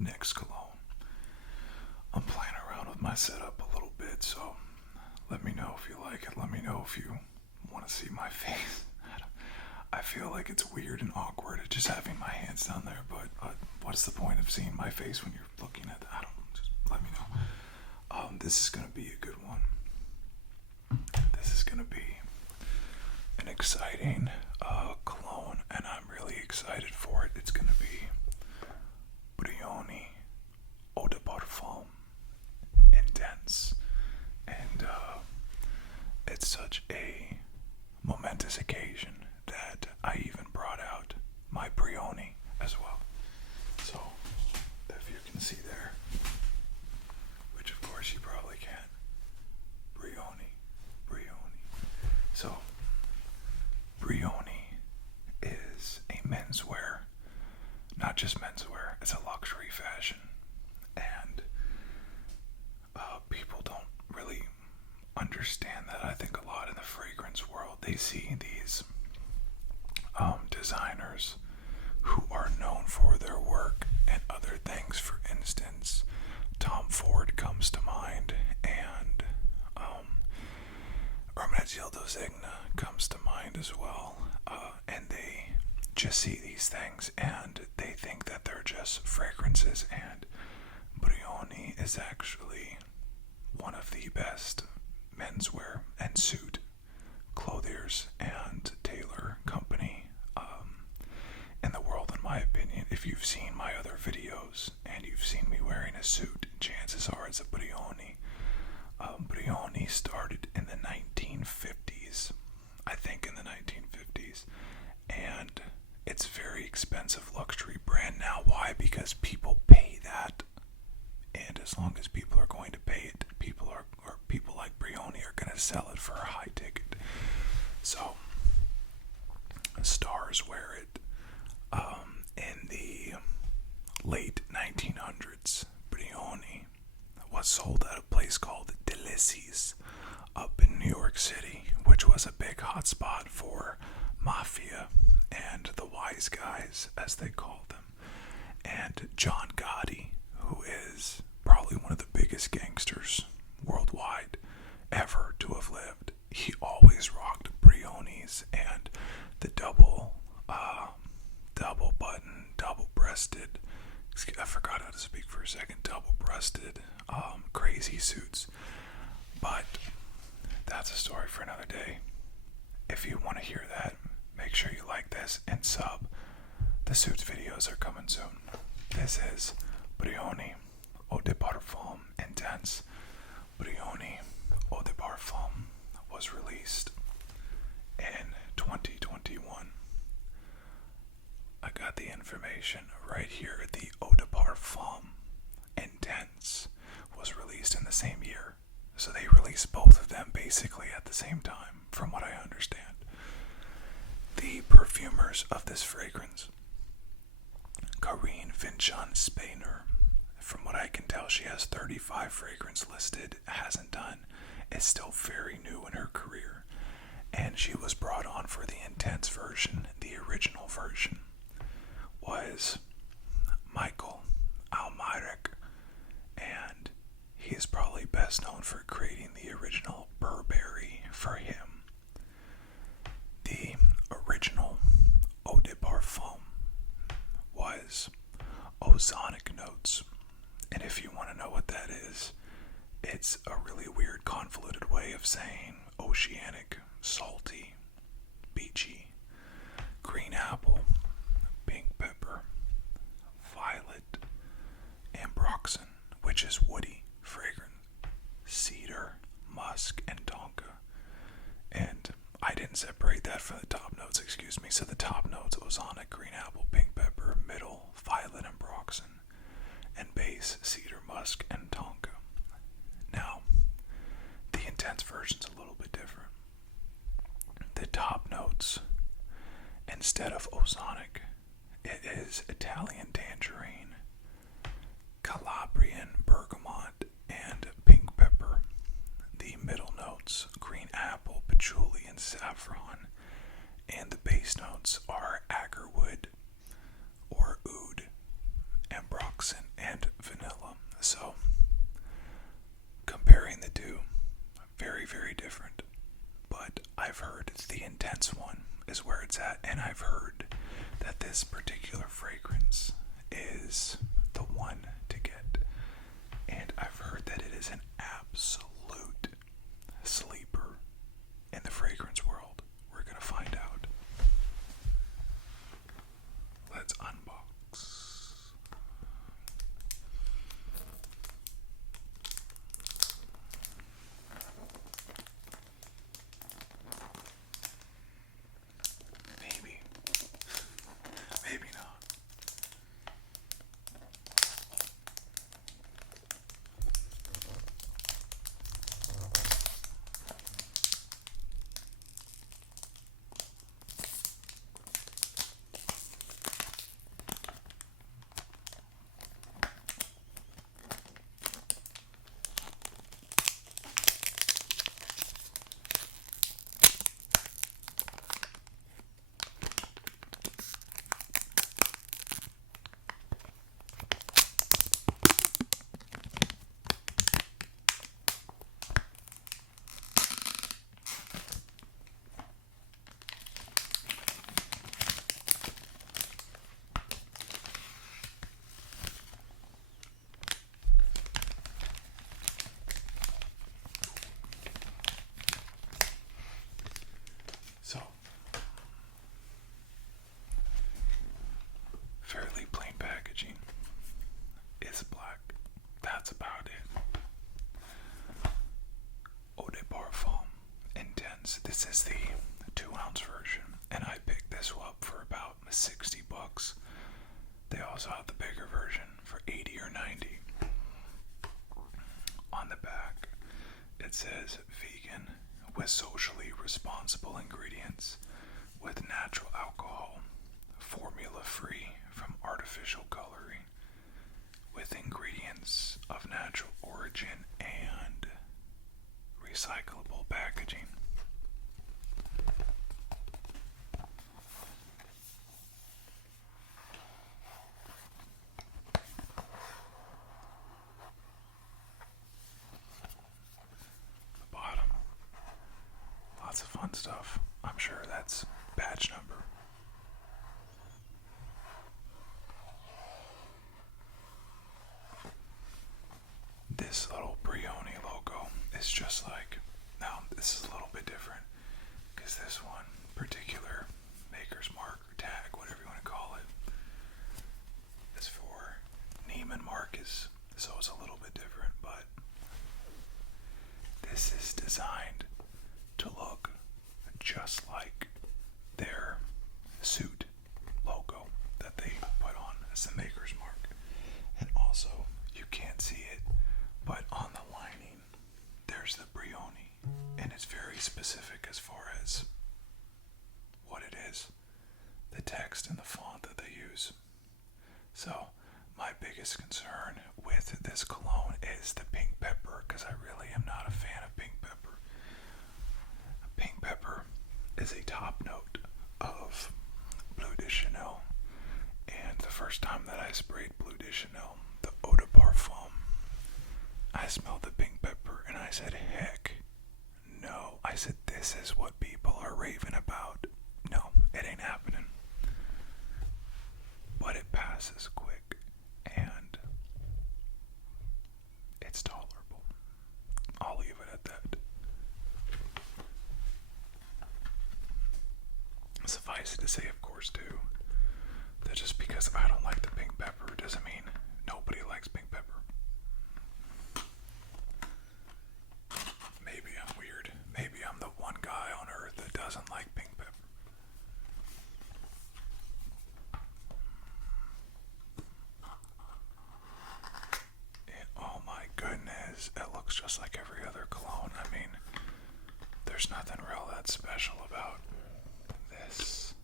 next Cologne. I'm playing around with my setup a little bit, so let me know if you like it. Let me know if you want to see my face. I feel like it's weird and awkward just having my hands down there, but what's the point of seeing my face when you're looking at that? I don't know. Just let me know. This is going to be a good one. This is going to be an exciting cologne, and I'm really excited for it. It's going to be Brioni Eau de Parfum Intense, and it's such a momentous occasion that I even brought out my Brioni as well. So, if you can see there, which of course you probably can't, Brioni. So, Brioni is a menswear, not just menswear, it's a luxury fashion. And people don't really understand that. I think a lot in the fragrance world, they see these designers who are known for their work and other things. For instance, Tom Ford comes to mind, and Hermenegildo Zegna comes to mind as well. And they just see these things and they think that they're just fragrances, and Brioni is actually one of the best menswear and suit clothiers and tailor company in the world, in my opinion. If you've seen my other videos and you've seen me wearing a suit, chances are it's a Brioni. Brioni started in the 1950s, I think in the 1950s, and it's a very expensive luxury brand now. Why? Because people pay that, and as long as people are going to pay it, people like Brioni are going to sell it for a high ticket. So stars wear it. In the late 1900s, Brioni was sold at a place called Delici's up in New York City, which was a big hotspot for mafia and the wise guys, as they called them. And John Gotti, who is probably one of the biggest gangsters worldwide ever to have lived, he always rocked Brionis and the double button, double-breasted, I forgot how to speak for a second, double-breasted, crazy suits. But that's a story for another day. If you want to hear that, make sure you like this and sub. The suits videos are coming soon. This is Brioni Eau de Parfum Intense. Brioni Eau de Parfum was released in 2021. I got the information right here. The Eau de Parfum Intense was released in the same year. So they released both of them basically at the same time, from what I understand. The perfumers of this fragrance, Karine Vinchon Spener, from what I can tell, she has 35 fragrance listed, hasn't done, is still very new in her career, and she was brought on for the intense version. The original version was Michael Almeyric, and he is probably best known for creating the original Burberry for him. The original Eau de Parfum was ozonic notes, and if you want to know what that is, it's a really weird convoluted way of saying oceanic, salty, beachy, green apple, pink pepper, violet, ambroxan, which is woody fragrance, cedar, musk, and tonka. And I didn't separate that from the top notes, excuse me. So the top notes, ozonic, green apple, pink pepper, middle, violet, ambroxan, and base, cedar, musk, and tonka. Now, the intense version's a little bit different. The top notes, instead of ozonic, it is Italian tangerine, Calabrian bergamot, and pink pepper. The middle notes, green apple, patchouli, and saffron. And the base notes are agarwood or oud, ambroxan, and this particular fragrance is the one to get. And I've heard that it is an absolute sleeper in the fragrance world. We're going to find out. Let's unbox. Maybe. Maybe not. So, fairly plain packaging. It's black. That's about it. Eau de Parfum Intense. This is the 2-ounce version, and I picked this up for about $60. They also have the bigger version for $80 or $90. On the back, it says vegan with socially responsible ingredients, with natural alcohol, formula free from artificial coloring, with ingredients of natural origin and recyclable packaging. The bottom, lots of fun stuff. I'm sure that's batch number. This little Brioni logo is just like, now this is a little bit different because this one particular maker's mark or tag, whatever you want to call it, is for Neiman Marcus, so it's a little bit different, but this is designed to look just like their suit logo that they put on as the maker's mark. And also, you can't see it, but on the lining, there's the Brioni, and it's very specific as far as what it is, the text and the font that they use. So, my biggest concern with this cologne is the pink pepper, because I really am not a fan of pink pepper. Pink pepper is a top note of Bleu de Chanel, and the first time that I sprayed Bleu de Chanel, the Eau de Parfum, I smelled the pink pepper and I said, heck no. I said, this is what people are raving about. No, it ain't happening. But it passes quick and it's tolerable. I'll leave it at that. Suffice it to say, of course, too, that just because I don't like the pink pepper doesn't mean nobody likes pink pepper. Maybe I'm weird. Maybe I'm the one guy on earth that doesn't like pink pepper. And oh my goodness, it looks just like every other cologne. I mean, there's nothing real that special about this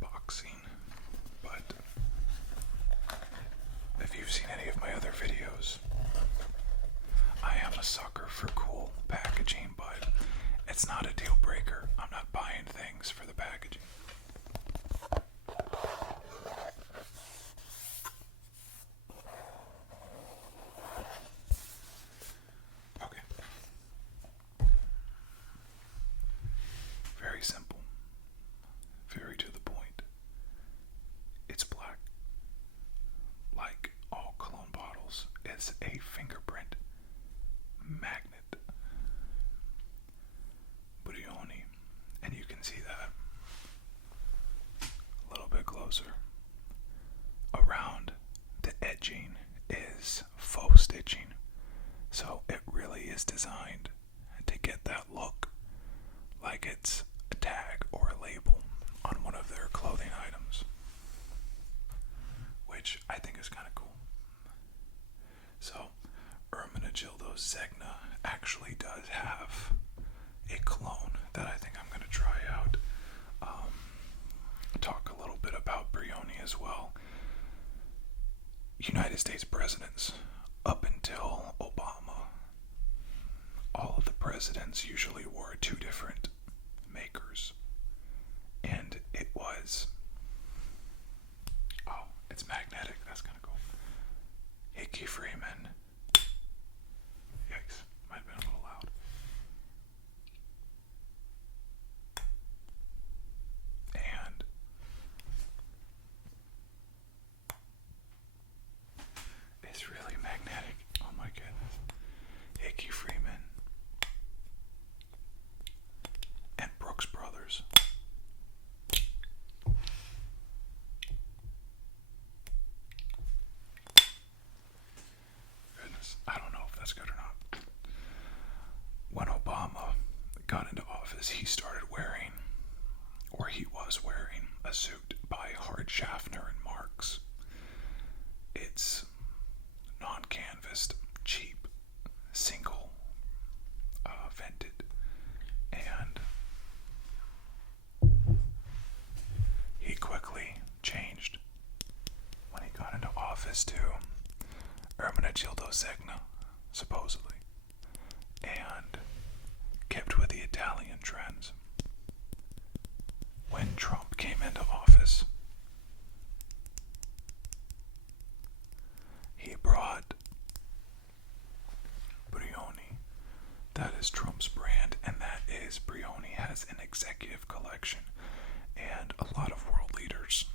boxing, but if you've seen any of my other videos, I am a sucker for cool packaging, but it's not a deal breaker. I'm not buying things for the packaging. Okay. Very simple. as well. United States presidents, up until Obama, all of the presidents usually wore two different makers. And it was, oh, it's magnetic. That's kind of cool. Hickey Freeman. Yikes, might have been a little loud. And it's really magnetic. Oh my goodness. Hickey Freeman and Brooks Brothers. Goodness, I don't know if that's good or not. When Obama got into office, he started wearing, or he was wearing, a suit by Hart Schaffner and Marks. It's non-canvassed, cheap, single, vented, and he quickly changed when he got into office to Ermenegildo Zegna, supposedly, and kept with the Italian trends. When Trump came into office, he brought Brioni. That is Trump's brand, and that is Brioni has an executive collection, and a lot of world leaders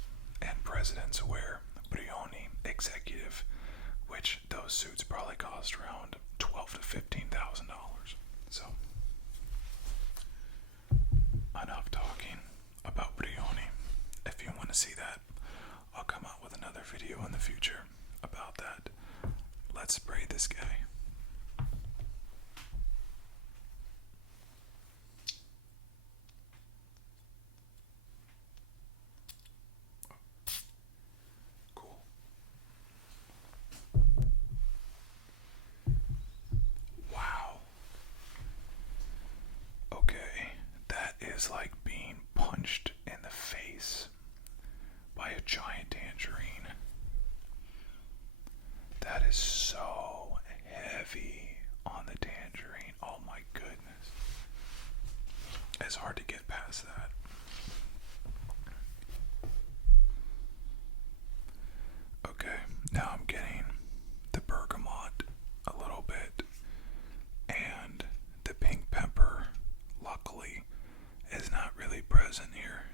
and presidents wear Brioni executive, which those suits probably cost around $12,000 to $15,000. So, enough talking about Brioni. If you want to see that, I'll come out with another video in the future about that. Let's spray this guy. Cool. Wow. Okay, that is like being punched in the face by a giant tangerine. That is so heavy on the tangerine. Oh my goodness. It's hard to get past that. Okay, now I'm getting the bergamot a little bit, and the pink pepper, luckily, is not really present here.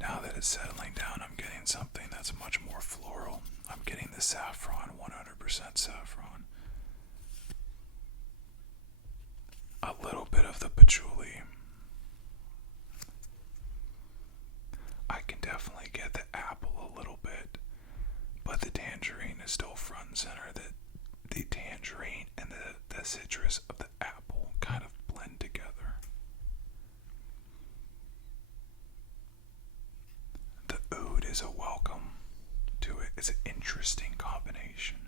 Now that it's settling down, I'm getting something that's much more floral. I'm getting the saffron, 100% saffron. A little bit of the patchouli. I can definitely get the apple a little bit, but the tangerine is still front and center. The tangerine and the citrus of the apple kind of blend together. The oud is a welcome to it. It's an interesting combination.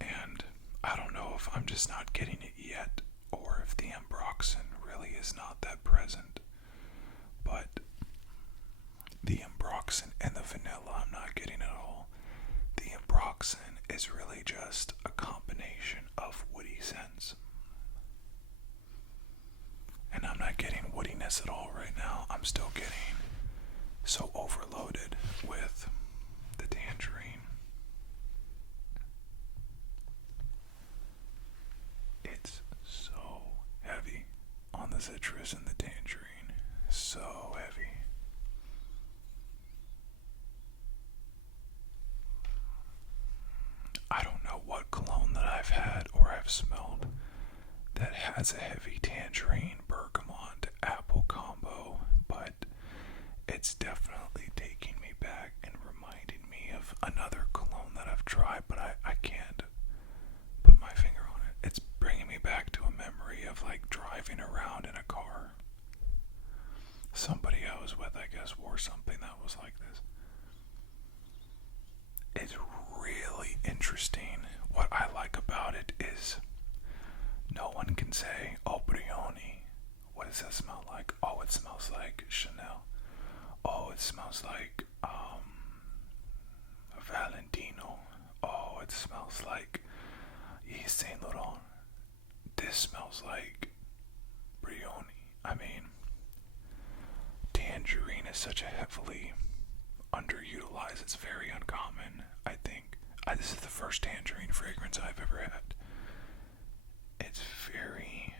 And I don't know if I'm just not getting it yet, or if the ambroxan really is not that present. But the ambroxan and the vanilla I'm not getting at all. The ambroxan is really just a combination of woody scents. And I'm not getting woodiness at all right now. I'm still getting so overloaded with the tangerine. It's so heavy on the citrus and the tangerine. So heavy. I don't know what cologne that I've had or I've smelled that has a heavy tangerine bergamot apple combo, but it's definitely taking me back and reminding me of another cologne that I've tried, but I can't put my finger on it. It's bringing me back to a memory of like driving around in a car. Somebody I was with, I guess, wore something that was like this. It's really interesting. What I like about it is no one can say, oh, Brioni was does that smell like? Oh, it smells like Chanel. Oh, it smells like Valentino. Oh, it smells like Yves Saint Laurent. This smells like Brioni. I mean, tangerine is such a heavily underutilized. It's very uncommon, I think. This is the first tangerine fragrance I've ever had. It's very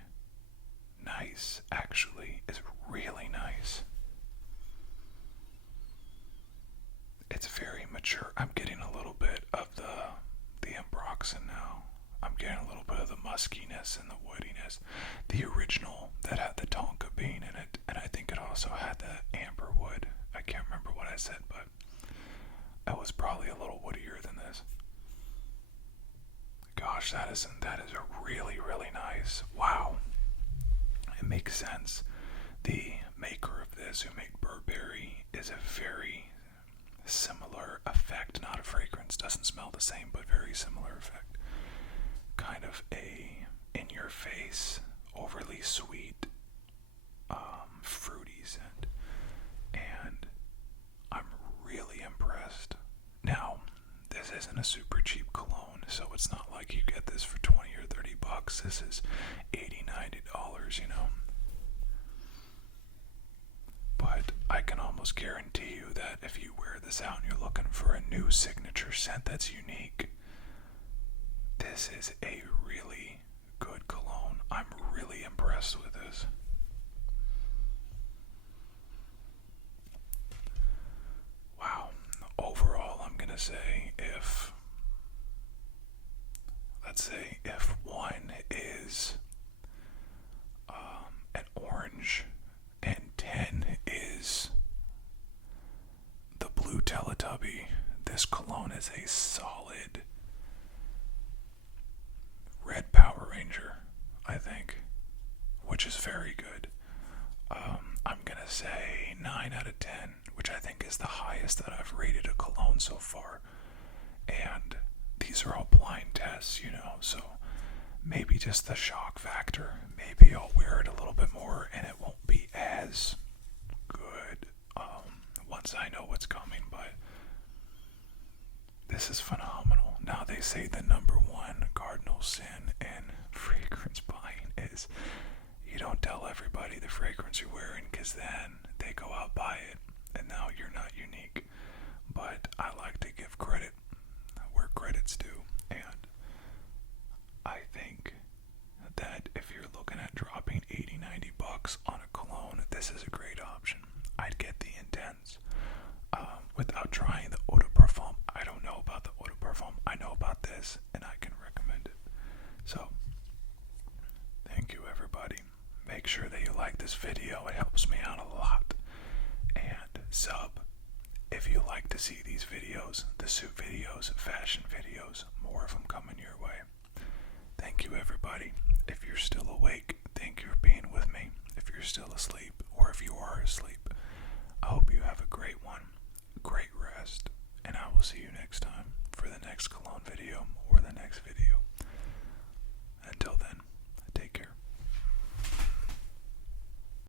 nice, actually. It's really nice. It's very mature. I'm getting a little bit of the Ambroxan now. I'm getting a little bit of the muskiness and the woodiness. The original that had the tonka bean in it, and I think it also had the amber wood. I can't remember what I said, but it was probably a little woodier than this. Gosh, that is really, really nice. Wow. It makes sense. The maker of this, who made Burberry, is a very similar effect, not a fragrance, doesn't smell the same, but very similar effect. Kind of a in-your-face, overly sweet, fruity scent. And I'm really impressed. Now, this isn't a super cheap cologne, so it's not like you get this for 20 or 30 bucks. This is $80, $90, you know. But I can almost guarantee you that if you wear this out and you're looking for a new signature scent that's unique, this is a really good cologne. I'm really impressed with this. Wow. Overall, I'm going to say if one is an orange and 10 is the blue Teletubby, this cologne is a solid red Power Ranger, I think, which is very good. I'm gonna say 9 out of 10, which I think is the highest that I've rated a cologne so far. And these are all blind tests, you know, so maybe just the shock factor. Maybe I'll wear it a little bit more and it won't be as good once I know what's coming, but this is phenomenal. Now, they say the number one cardinal sin in fragrance buying is you don't tell everybody the fragrance you're wearing, because then they go out buy it and now you're not unique. But I like to give credit where credit's due, and I think that if you're looking at dropping 80, 90 bucks on a cologne, this is a great option. I'd get the Intense without trying the Eau de Parfum. I don't know about the Eau de Parfum. I know about this, and I can recommend it. So, thank you, everybody. Make sure that you like this video. It helps me out a lot. And sub if you like to see these videos, the suit videos, fashion videos, more of them coming your way. Thank you, everybody. If you're still awake, thank you for being with me. If you're still asleep, or if you are asleep, I hope you have a great one.